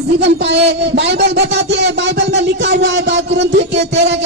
जीवन पाए। बाइबल बताती है, बाइबल में लिखा हुआ है, कुरिन्थियों के 13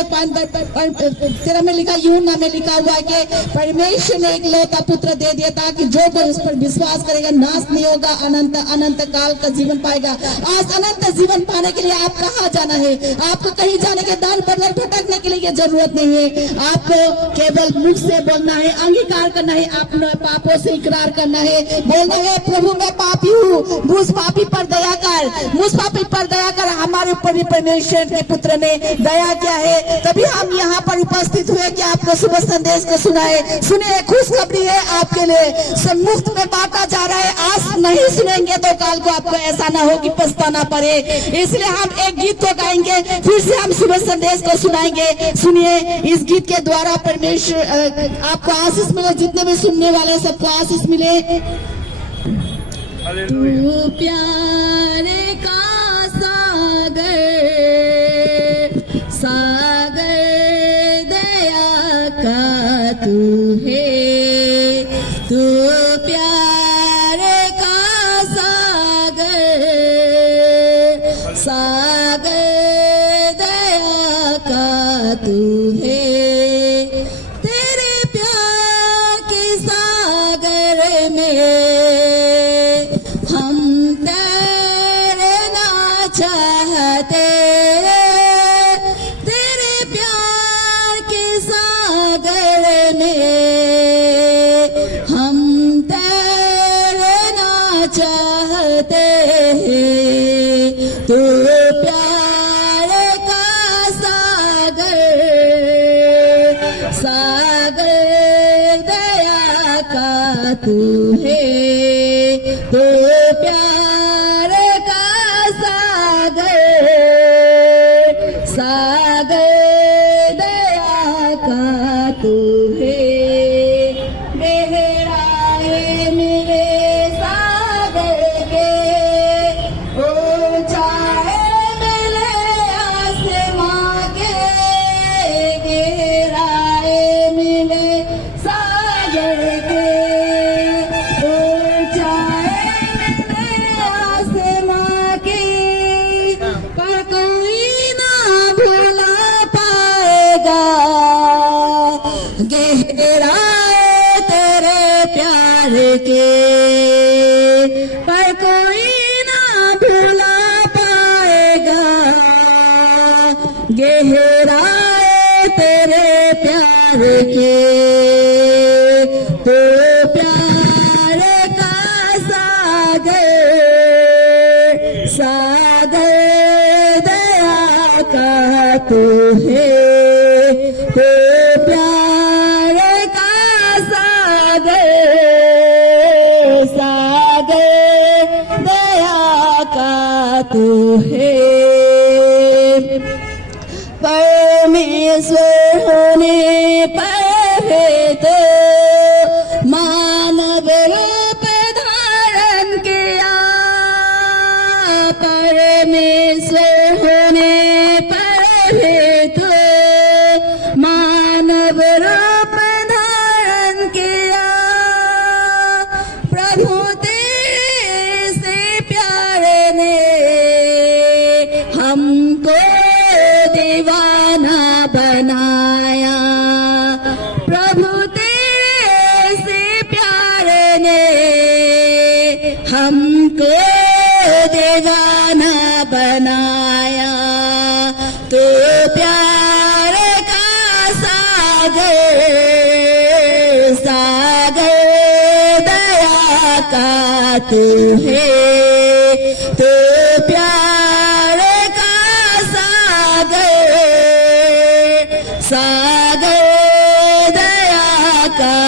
में लिखा, यूहन्ना में लिखा हुआ है कि परमेश्वर ने एक लौता पुत्र दे दिया ताकि जो कोई उस पर विश्वास करेगा नाश नहीं होगा, अनंत अनंत काल का जीवन पाएगा। आज अनंत जीवन पाने के लिए आप कहाँ जाना है? आपको कहीं जाने के दान बदल भटकने के लिए जरूरत नहीं है। आपको केवल मुख से बोलना है, अंगीकार करना है, अपने पापों से इकरार करना है, बोलना है प्रभु मैं पापी हूँ, मुझ पापी पर दया कर, मुझ पापी पर दया कर। हमारे ऊपर भी परमेश्वर के पुत्र ने दया किया है, तभी हम यहाँ पर उपस्थित हुए कि आपको शुभ संदेश को सुनाए। सुनिए, खुशखबरी है आपके लिए, मुफ्त में बांटा जा रहा है। आज नहीं सुनेंगे तो कल को आपको ऐसा ना हो कि पछताना पड़े। इसलिए हम एक गीत को गाएंगे, फिर से हम शुभ संदेश को सुनाएंगे। सुनिए, इस गीत के द्वारा परमेश्वर आपको आशीष मिले, जितने भी सुनने वाले सबको आशीष मिले। तू प्यारे का सागर, सागर दया का तू है, तू प्यारे का सागर, सागर दया का तू है। तेरे प्यार के सागर में चाहते, तेरे प्यार के सागर में हम तैरना चाहते हैं। तू प्यार का सागर, सागर दया का तू है, तू प्यार सागर दया का तू है। गहराई मेरे सागर के, ऊंचाई मिले आसमां के, गहराई मिले सागर के, ऊंचाई मिले आसमां के, पर कोई भुला पाएगा गहराई तेरे प्यार के, पर कोई ना भुला पाएगा गहराई तेरे प्यार के। तो प्यार का सागर, सागर तू है, तो प्यार का सागर, सागर दया का तू है। परमेश्वर होने पर है तो मानव रूप धारण किया, परमेश्वर होने तो मानव रूप धारण किया। प्रभु तेरे से प्यार ने हमको दीवाना बनाया, प्रभु तेरे से प्यार ने हमको दीवाना बनाया। तो प्यार का सागर, सागर दया का तू है, तो प्यार का सागर, सागर दया का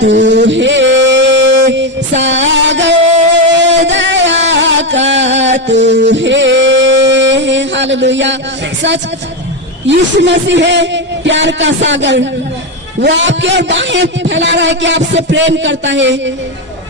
तू है, सागर दया का तू है। हालेलुया। सच यीशु मसीह है प्यार का सागर। वो आपके बाहें फैला रहा है कि आपसे प्रेम करता है।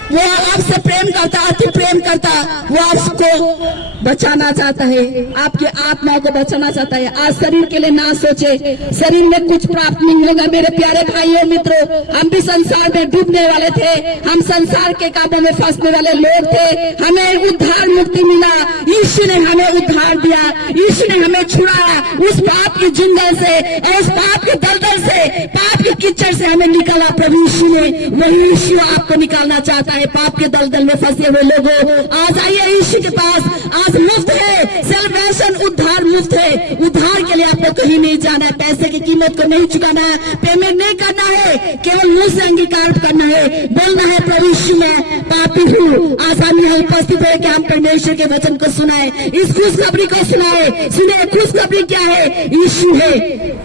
वो आपसे प्रेम करता, अति प्रेम करता, वो आपको बचाना चाहता है, आपकी आत्मा को बचाना चाहता है। आज शरीर के लिए ना सोचे, शरीर में कुछ प्राप्त नहीं होगा। मेरे प्यारे भाइयों मित्रों, हम भी संसार में डूबने वाले थे, हम संसार के कामों में फंसने वाले लोग थे। हमें उद्धार मुक्ति मिला, यीशु ने हमें उद्धार दिया, यीशु ने हमें छुड़ाया उस पाप की जुंगल से, उस पाप के दलदल से, पाप के कीचड़ से हमें निकाला प्रभु यीशु ने। वही यीशु आपको निकालना चाहता है पाप के दलदल में फंसे हुए लोगों। आज आइए यीशु के पास, आज मुफ्त है, सेलिब्रेशन उद्धार मुफ्त है। उद्धार के लिए आपको कहीं नहीं जाना है, पैसे की कीमत को नहीं चुकाना है, पेमेंट नहीं करना है, केवल मुंह से अंगीकार करना है, बोलना है प्रभु यीशु मैं पापी हूँ। आसानी है उपस्थित है कि हम परमेश्वर के वचन को सुनाए, इस खुशखबरी को सुनाए। सुने खुशखबरी क्या है? यीशु है,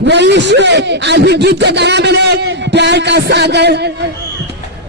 वो यीशु है। आज भी गीत को गाया मैंने, प्यार का सागर,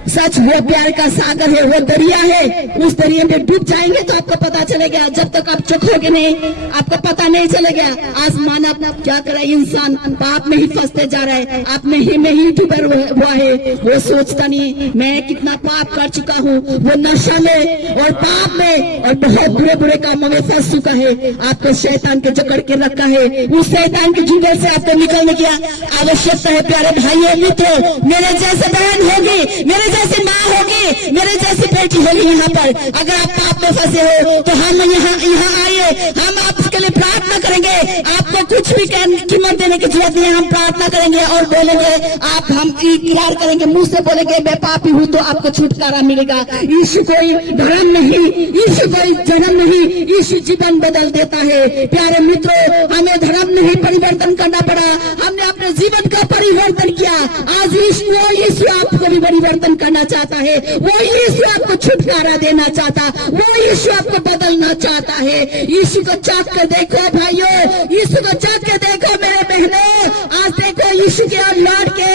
सच वो प्यार का सागर है, वो दरिया है। उस दरिया में डूब जाएंगे तो आपको पता चलेगा, जब तक आप चखोगे नहीं आपको पता नहीं चलेगा। आज मानव क्या करे, इंसान पाप में ही फंसते जा रहा है, आप में ही डूबा हुआ है। वो सोचता नहीं मैं कितना पाप कर चुका हूँ, वो नशा में और पाप में और बहुत बुरे बुरे कामों में फंस चुका है। आपको शैतान के जकड़ के रखा है, उस शैतान की जुगल से आपको निकलने की आवश्यकता है। प्यारे भाइयों मित्रों, मेरे जैसे बहन होगी, मेरे जैसी माँ होगी, मेरे जैसी बेटी होगी यहाँ पर। अगर आप पाप में फंसे हो तो हम यहाँ आइए, हम आपके लिए प्रार्थना करेंगे। आपको कुछ भी कीमत देने की जरूरत नहीं है, हम प्रार्थना करेंगे और बोलेंगे, आप हम इकरार करेंगे, मुंह से बोलेंगे मैं पापी हूँ, तो आपको छुटकारा मिलेगा। यीशु कोई धर्म नहीं, यीशु कोई जन्म नहीं, यीशु जीवन बदल देता है। प्यारे मित्रों, हमें धर्म नहीं परिवर्तन करना पड़ा, हमने अपने जीवन का परिवर्तन किया। आज यीशु आपको भी परिवर्तन करना चाहता है, वो यीशु आपको छुटकारा देना चाहता, वो यीशु आपको बदलना चाहता है। यीशु को चाक कर देखो भाइयों, यीशु को चाक के देखो मेरे बहनों। आज देखो यीशु के और लौट के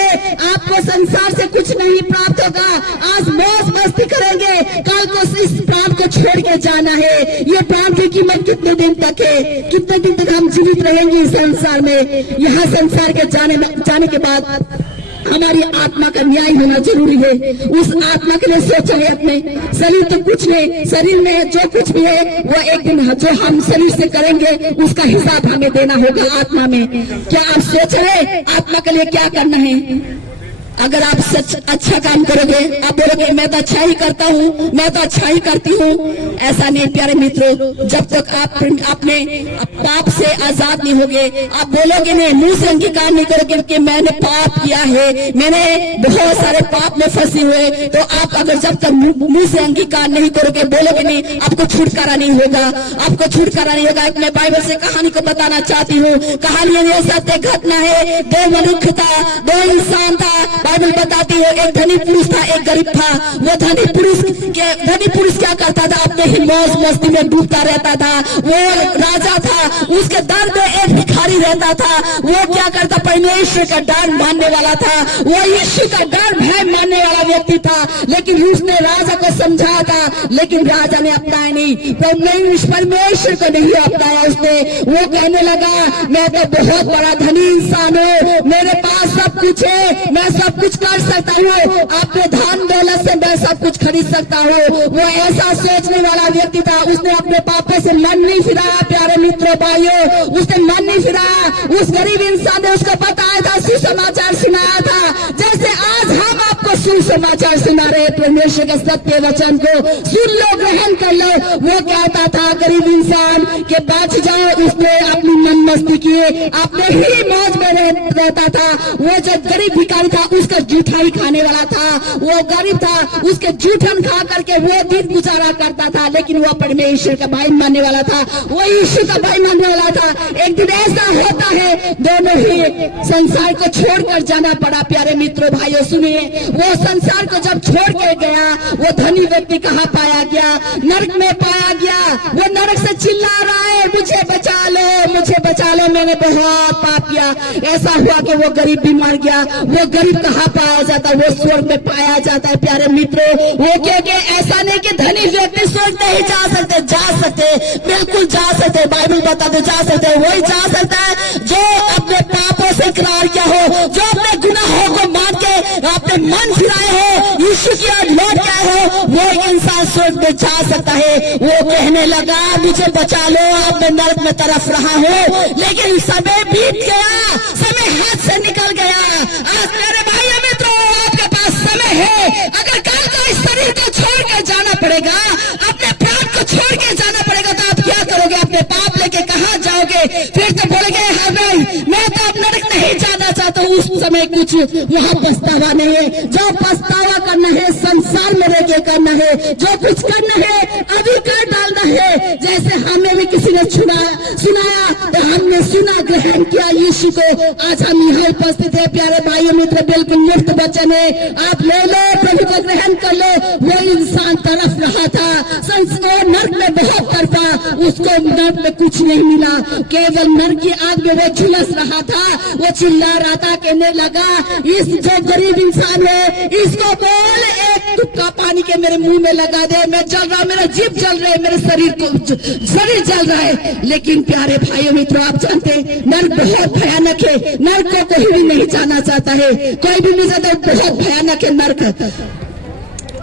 आपको संसार से कुछ नहीं प्राप्त होगा। आज मौज मस्ती करेंगे, कल को इस प्राण को छोड़ के जाना है। ये प्राण की कीमत कितने दिन तक है, कितने दिन तक हम जीवित रहेंगे इस संसार में। यहाँ संसार के जाने के बाद हमारी आत्मा का न्याय होना जरूरी है। उस आत्मा के लिए सोचा है अपने। शरीर तो कुछ नहीं, शरीर में जो कुछ भी है वो एक दिन जो हम शरीर से करेंगे उसका हिसाब हमें देना होगा आत्मा में। क्या आप सोच रहे आत्मा के लिए क्या करना है? अगर आप सच अच्छा काम करोगे, आप बोलोगे मैं तो अच्छा ही करता हूँ, मैं तो अच्छा ही करती हूँ। ऐसा नहीं प्यारे मित्रों, जब तक आप अपने पाप से आजाद नहीं होगे, आप बोलोगे नहीं, मुंह से अंगीकार नहीं करोगे कि मैंने पाप किया है, मैंने बहुत सारे पाप में फंसे हुए, तो आप अगर जब तक मुंह से अंगीकार नहीं करोगे, बोलोगे नहीं, आपको छुटकारा नहीं होगा, आपको छुटकारा नहीं होगा। मैं बाइबल से कहानी को बताना चाहती हूँ। कहानी में सत्य घटना है। दो मनुष्य था, दो इंसान था। बाइबल बताती है एक धनी पुरुष था, एक गरीब था। वो धनी पुरुष क्या करता था? अपने ही मौज मस्ती में डूबता रहता था। वो राजा था, उसके दर में एक भिखारी रहता था। वो क्या करता? परमेश्वर का डर मानने वाला था, वो यीशु का डर भय मानने वाला व्यक्ति था। लेकिन उसने राजा को समझाया था, लेकिन राजा ने अपनाया नहीं, परमेश्वर को नहीं अपनाया उसने। वो कहने लगा मैं तो बहुत बड़ा धनी इंसान हूँ, मेरे पास सब कुछ है, मैं सब कुछ कर सकता हूँ, अपने धन दौलत से मैं सब कुछ खरीद सकता हूँ। वो ऐसा सोचने वाला व्यक्ति था। उसने अपने पापों से मन नहीं फिराया। प्यारे मित्रों भाइयों, उसने मन नहीं फिराया। उस गरीब इंसान ने उसको बताया था, सुसमाचार सुनाया था। जैसे आज हम आपको सुसमाचार सुना रहे परमेश्वर के सत्य वचन को, सुन लो, ग्रहण कर लो। वो कहता था गरीब इंसान के बच जाओ। उसने अपनी मन मस्ती किए, अपने ही मौज में रहता था। वो जो गरीब भिखारी था उसका जूठा ही खाने वाला था। वो गरीब था, उसके जूठन खा करके वो दिन गुजारा करता था। लेकिन वो परमेश्वर का भाई मानने वाला था, वो यीशु का भाई मानने वाला था। एक दिन ऐसा होता है, दोनों ही संसार को छोड़कर जाना पड़ा। प्यारे मित्रों भाइयों सुनिए, वो संसार को जब छोड़ के गया, वो धनी व्यक्ति कहाँ पाया गया? नरक में पाया गया। वो नरक से चिल्ला रहा है, मुझे बचा लो, मुझे बचा लो, मैंने बहुत पाप किया। ऐसा हुआ कि वो गरीब भी मर गया। वो गरीब कहाँ पाया जाता? वो स्वर्ग में पाया जाता है। प्यारे मित्रों, वो क्योंकि ऐसा नहीं कि धनी व्यक्ति स्वर्ग नहीं जा सकते, बिल्कुल जा सकते। बाइबल बताते जा सकते, वही जा सकता है जो अपने पापों से इकरार किया हो, जो अपने गुनाहों को मान के अपने मन फिराए हो, यीशु की ओर लौट के आए हो, वो इंसान स्वर्ग में जा सकता है। वो कहने लगा मुझे बचा लो, अब मैं नर्क में तरफ रहा हूँ। लेकिन समय बीत गया, समय हाथ से निकल गया। आज मेरे भाई मित्रों, आपके पास समय है। अगर कल को इस शरीर को छोड़ कर जाना पड़ेगा, अपने प्राण को छोड़ के जाना पड़ेगा, तो आप क्या करोगे? अपने पाप लेके कहाँ जाओगे? फिर तो बोलोगे हाँ भाई मैं तो अब नरक नहीं जाना चाहता हूँ। उस समय कुछ वहाँ पछतावा नहीं है। जो पछतावा करना है संसार में रह के करना है, जो कुछ करना है अभी कर डालना है। जैसे हमें भी किसी ने सुनाया तो हमने सुना, ग्रहण किया यीशु को। आज हम यहाँ उपस्थित है प्यारे भाइयों मित्र, बिल्कुल मुफ्त वचन है। आप ले लो, प्रभु को ग्रहण कर लो। वो इंसान तरफ रहा था, संसार नर्क में बहुत तरफा, उसको नर्क में कुछ नहीं मिला, केवल नर्क की आग में वो झुलस रहा था। वो चिल्ला रहा था, कहने लगा इस जो गरीब इंसान है इसको बोल एक टुक्का पानी के मेरे मुंह में लगा दे, मैं जल रहा, मेरा जीभ जल रहा है, मेरे शरीर जल रहा है। लेकिन प्यारे भाइयों मित्रों, आप जानते हैं नर्क बहुत भयानक है। नर्क को कोई भी नहीं जाना चाहता है, कोई भी नहीं चाहता, बहुत भयानक है नर्क।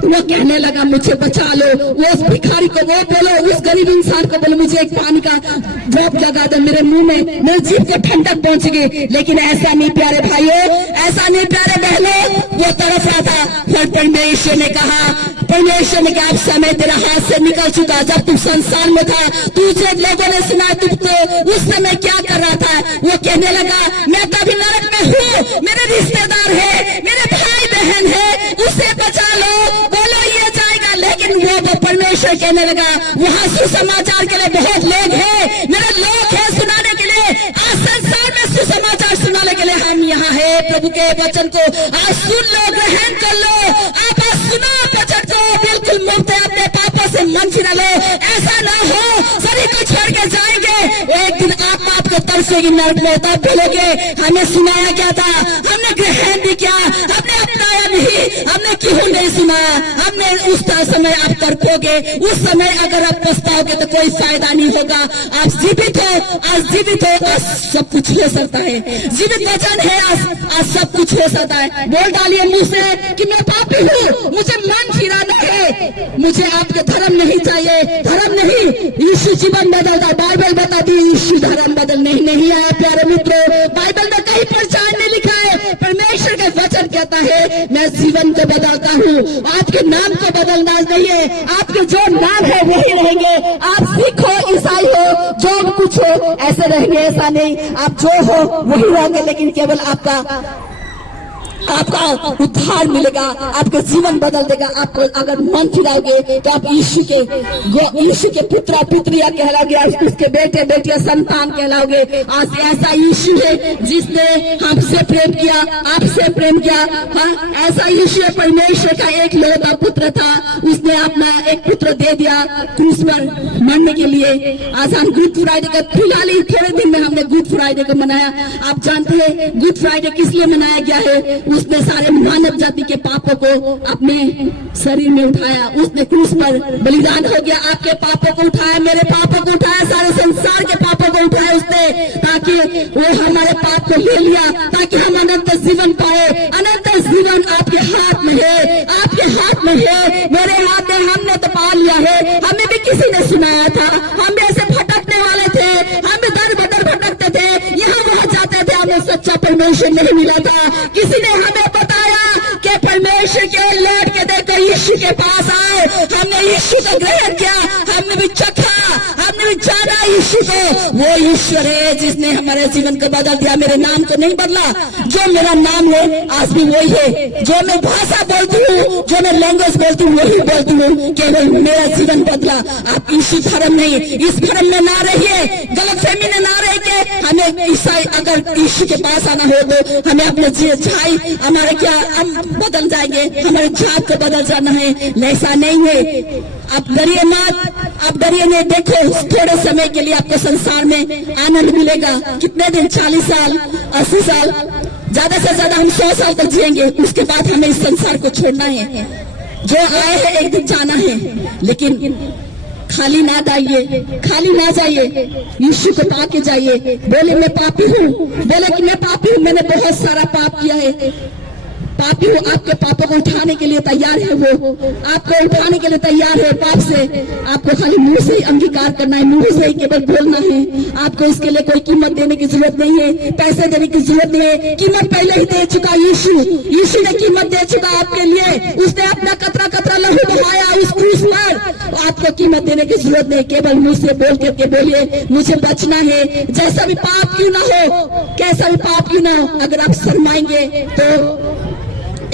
वो कहने लगा मुझे बचा लो। वो उस भिखारी को वो बोलो, उस गरीब इंसान को बोलो मुझे एक पानी का ड्रॉप लगा दो मेरे मुंह में, मेरे जीभ को ठंडक पहुंच गई। लेकिन ऐसा नहीं प्यारे भाइयों, ऐसा नहीं प्यारे बहनों, वो तरफ रहा था। फिर परमेश्वर ने कहा, परमेश्वर ने कहा अब समय तेरा हाथ से निकल चुका। जब तू संसार में था, तुझे लोगों ने सुना, तू तो उस समय क्या कर रहा था? वो कहने लगा मैं तो अभी नरक में हूँ, मेरे रिश्तेदार है, मेरे भाई बहन है, उसे बचा लो, बोलो ये जाएगा। लेकिन वो तो परमेश्वर कहने लगा वहां सुसमाचार के लिए बहुत लोग हैं, मेरे लोग हैं सुनाने के लिए। आज संसार में सुसमाचार सुनाने के लिए हम यहाँ है। प्रभु के वचन को आज सुन लो, ग्रहण कर लो। आप आज सुनो वचन को, बिल्कुल मुफ्त है। अपने पापों से मन फिरा लो। ऐसा ना हो शरीर को छोड़ के जाएंगे, एक दिन आप को तरसेगी नर्क में, तब बोलोगे हमें सुनाया क्या था, हमने ग्रहण भी किया, हमने अपनाया नहीं, हमने क्यों नहीं सुना, हमने उस समय आप तड़पोगे। उस समय अगर आप पछताओगे तो कोई फायदा नहीं होगा। आप जीवित हो, आज जीवित हो, आज सब कुछ हो सकता है। जीवित वचन है, आज सब कुछ हो सकता है। बोल डालिए मुंह से कि मैं पापी हूँ, मुझे मन फिराना है, मुझे आपके धर्म नहीं चाहिए। धर्म नहीं, यीशु जीवन बदलता है। बाइबल बताती है यीशु धर्म बदलने नहीं आया प्यारे मित्रों। बाइबल में कहीं पहचान नहीं लिखा है। परमेश्वर का वचन कहता है मैं जीवन को बदलता हूँ। आपके नाम को बदलना नहीं है, आपके जो नाम है वही रहेंगे। आप सिख हो, ईसाई हो, जो कुछ हो, ऐसे रहेंगे। ऐसा नहीं आप जो हो वही रहेंगे, लेकिन केवल आपका उद्धार मिलेगा, आपका जीवन बदल देगा। आपको अगर मन फिराओगे तो आप यीशु के पुत्र पुत्रिया कहलाओगे, उसके बेटे बेटिया संतान कहलाओगे। आज ऐसा यीशु है जिसने हमसे प्रेम किया, आपसे प्रेम किया। हाँ, ऐसा यीशु है, परमेश्वर का एक लौता पुत्र था, उसने अपना एक पुत्र दे दिया क्रूस पर मरने के लिए। आज हम गुड फ्राइडे का, फिलहाल ही थोड़े दिन में हमने गुड फ्राइडे को मनाया। आप जानते हैं गुड फ्राइडे किस लिए मनाया गया है? उसने सारे मानव जाति के पापों को अपने शरीर में उठाया, उसने क्रूस पर बलिदान हो गया। आपके पापों को उठाया, मेरे पापों को उठाया, सारे संसार के पापों को उठाया उसने, ताकि वो हमारे पाप को ले लिया, ताकि हम अनंत जीवन पाए। अनंत जीवन आपके हाथ में है, आपके हाथ में है, मेरे हाथ में। हमने तो पा लिया है, हमें भी किसी ने सुनाया था, हम भी ऐसे भटकने वाले थे, हम भी दर बदर भटकते थे, यहाँ वहाँ जाते थे, हमें सच्चा परमेश्वर नहीं मिला था। किसी ने हमें बताया कि परमेश्वर के लौट के देखो, यीशु के पास आओ। हमने यीशु को ग्रहण किया, हमने भी चखा, हमने भी जाना यीशु को। वो ईश्वर है जिसने हमारे जीवन को बदल दिया। मेरे नाम को नहीं बदला, जो मेरा नाम है आज भी वही है। जो मैं भाषा बोलती हूँ, जो मैं लैंग्वेज बोलती हूँ वही बोलती हूँ, केवल मेरा जीवन बदला। आप इसी धर्म नहीं, इस धर्म में ना रहिए, गलतफहमी में ना रह के हमें ईसाई अगर यीशु के पास आना हो तो हमें अपने झाई हमारे क्या हम बदल जाएंगे, हमारे जात को बदल जाना है। ऐसा नहीं है। आप डरिए मत, आप डरिए नहीं। देखो थोड़े समय के लिए आपको संसार में आनंद मिलेगा। कितने दिन, 40 साल, 80 साल, ज्यादा से ज्यादा हम 100 साल तक जिएंगे। उसके बाद हमें इस संसार को छोड़ना है। जो आए हैं एक दिन जाना है, लेकिन खाली ना जाइए, खाली ना जाइए, यीशु को पाके जाइए। बोले मैं पापी हूँ, बोले कि मैं पापी हूँ, मैंने बहुत सारा पाप किया है। पापी हो, आपके पापों को उठाने के लिए तैयार है, वो आपको उठाने के लिए तैयार है पाप से। आपको खाली मुंह से ही अंगीकार करना है, मुंह से ही केवल बोलना है। आपको इसके लिए कोई कीमत देने की जरूरत नहीं है, पैसे देने की जरूरत नहीं है। कीमत पहले ही दे चुका यीशु ने कीमत दे चुका आपके लिए। उसने अपना कतरा कतरा लहू बहाया उस क्रूस पर। आपको कीमत देने की जरूरत नहीं, केवल मुंह से बोल करके बोलिए मुझे बचना है, जैसा भी पाप क्यों ना हो, कैसा भी पाप क्यों ना हो। अगर आप शर्माएंगे तो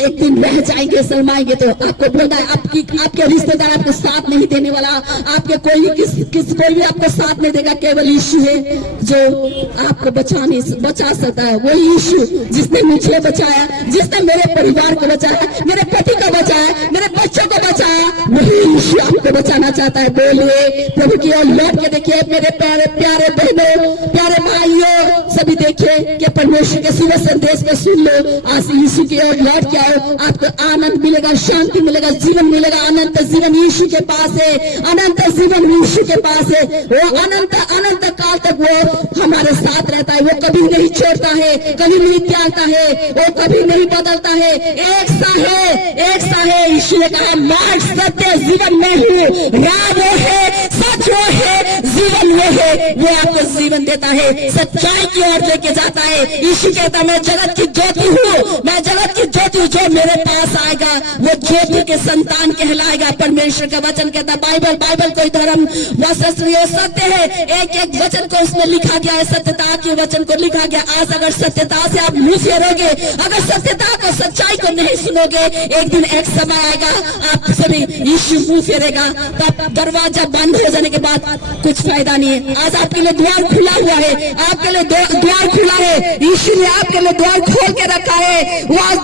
एक दिन रह जाएंगे, शर्माएंगे तो आपको बोलना है, आपके रिश्तेदार आपको साथ नहीं देने वाला, आपके कोई भी आपको साथ नहीं देगा। केवल यीशु है जो आपको बचा सकता है। वो यीशु जिसने मुझे बचाया, जिसने मेरे परिवार को बचाया, मेरे पति को बचाया, मेरे बच्चों को बचाया, वही यीशु आपको बचाना चाहता है। बोलिए प्रभु की ओर लौट के देखिए मेरे प्यारे प्यारे बहनों, प्यारे भाइयों, सभी देखिए कि परमेश्वर के शुभ संदेश को सुन लो। आज यीशु की ओर लौट के आपको आनंद मिलेगा, शांति मिलेगा, जीवन मिलेगा। अनंत जीवन यीशु के पास है, अनंत जीवन यीशु के पास है। वो अनंत काल तक वो हमारे साथ रहता है। वो कभी नहीं छोड़ता है, कभी नहीं त्यागता है, वो कभी नहीं बदलता है। एक सा है। यीशु ने कहा मार्ग सत्य जीवन में हूँ, राह वो है, सच वो है, जीवन वो है। वो आपको जीवन देता है, सच्चाई की ओर लेके जाता है। यीशु कहता मैं जगत की ज्योति हूँ, मैं जगत की ज्योति हूँ। जो मेरे पास आएगा वो ज्योति के संतान कहलाएगा। परमेश्वर का वचन कहता बाइबल कोई धर्म व शास्त्रीय सत्य है। एक वचन को उसमें लिखा गया है, सत्यता के वचन को लिखा गया। आज अगर सत्यता से आप मुंह फेरोगे, अगर सत्यता को सच्चाई को नहीं सुनोगे, एक दिन एक समय आएगा आप सभी यीशु मुंह फेरेगा, तब दरवाजा बंद हो जाने के बाद कुछ फायदा नहीं है। आज आपके लिए द्वार खुला हुआ है, आपके लिए द्वार खुला है। यीशु ने आपके लिए द्वार खोल के रखा है। वो आज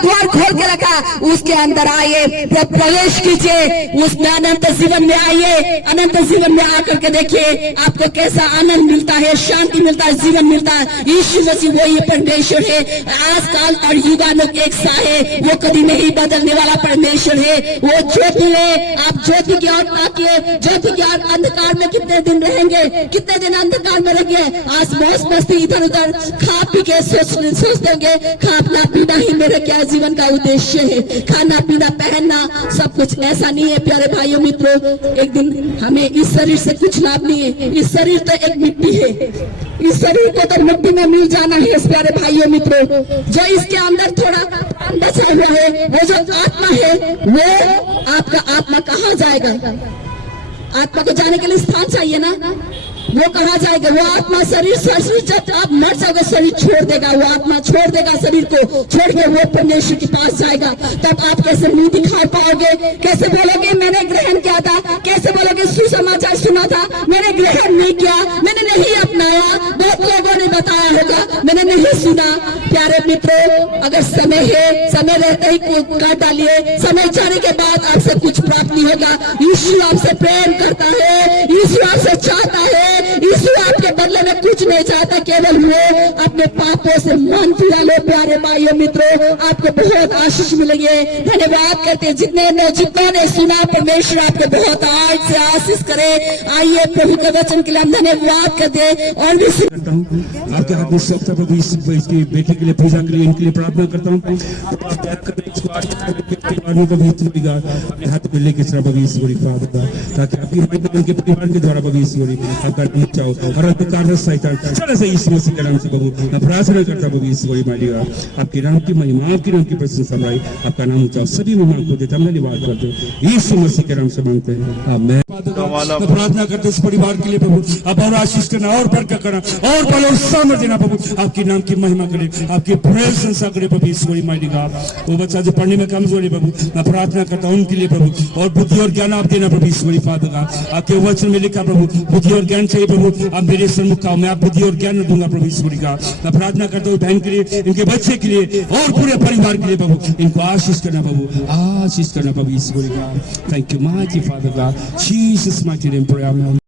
द्वार खोल के रखा, उसके अंदर आइए, प्रवेश कीजिए, उसमें अनंत जीवन में आइए। अनंत जीवन में आकर के देखिए आपको कैसा आनंद मिलता है, शांति मिलता है, जीवन मिलता है। यीशु मसीह वही परमेश्वर है, आजकल और युगानुग एक सा है। वो कभी नहीं बदलने वाला परमेश्वर है। वो ज्योति है। आप ज्योति की ओर ताकिए, ज्योति की ओर। अंधकार में कितने दिन रहेंगे, कितने दिन अंधकार में रहेंगे। आज मौज मस्ती इधर उधर खा पी के सोच देंगे खाना पीना ही मेरे क्या जीवन का उद्देश्य है। खाना पीना पहनना सब कुछ ऐसा नहीं है। प्यारे भाइयों मित्रों, एक दिन हमें इस शरीर से कुछ लाभ नहीं है। इस शरीर तो एक मिट्टी है, इस शरीर को तो मिट्टी में मिल जाना है। प्यारे भाइयों मित्रों, जो इसके अंदर थोड़ा बचा हुआ है, वो जो आत्मा है, वो आपका आत्मा कहाँ जाएगा? आत्मा को जाने के लिए स्थान चाहिए ना, वो कहा जाएगा। वो आत्मा शरीर जब आप मर जाओगे शरीर छोड़ देगा, वो आत्मा छोड़ देगा शरीर को, छोड़ के वो परमेश्वर के पास जाएगा। तब आप कैसे मुंह दिखा पाओगे? कैसे बोलोगे मैंने ग्रहण किया था? कैसे बोलोगे सुसमाचार सुना था, मैंने ग्रहण नहीं किया, मैंने नहीं अपनाया? बहुत लोगों ने बताया होगा, मैंने नहीं सुना। प्यारे मित्रों, अगर समय है, समय रहते ही काट डालिए। समय जाने के बाद आपसे कुछ प्राप्त नहीं होगा। यीशु आपसे प्रेम करता है, यीशु आपसे चाहता है। यीशु आपके बदले में कुछ नहीं चाहता, केवल वो अपने पापों से मन फिरा लो। प्यारे भाइयों मित्रों, आपको बहुत आशीष मिलेंगे। धन्यवाद करते हैं जितने ने सुना। परमेश्वर आपके बहुत आज से आशीष करे। आइए प्रभु के वचन के लिए हम धन्यवाद करते हैं। और भी करता हूँ आपके हाथ में सब प्रभु इसकी बेटे के लिए, पूजा के लिए, इनके लिए प्रार्थना करता हूँ। अपने हाथ में लेके ताकि आपकी उनके परिवार के द्वारा आपका चाहो और अंधकार शैतान चला से यीशु मसीह के नाम से प्रभु मैं प्रार्थना करता हूँ। यीशु आपके नाम की महिमा, आपके नाम की प्रशंसा भाई, आपका नाम ऊंचा सभी में मांग को देता हूं। धन्यवाद करते हैं, यीशु मसीह के नाम से मांगते हैं, आमीन। प्रार्थना करते इस परिवार के लिए प्रभु, आप और आशीष करना और बरकत करना और बल और सामर्थ्य देना प्रभु, आपके नाम की महिमा करे, आपकी प्रशंसा करे प्रभु। ईश्वरी माइडी गॉड, वो बच्चा जो पढ़ने में कमजोर है प्रभु, मैं प्रार्थना करता हूँ उनके लिए प्रभु, और बुद्धि और ज्ञान आप देना प्रभु। ईश्वरी फादर गॉड, आपके वचन में लिखा प्रभु बुद्धि और ज्ञान चाहिए प्रभु। आप मेरे सम्मुख आओ, मैं आप बुद्धि और ज्ञान दूंगा प्रभु। ईश्वरी का मैं प्रार्थना करता हूँ बहन के लिए, इनके बच्चे के लिए और पूरे परिवार के लिए प्रभु, इनको आशीष करना प्रभु, आशीष करना प्रभु। ईश्वरी का thank you mighty father God, Jesus mighty name pray, आमीन।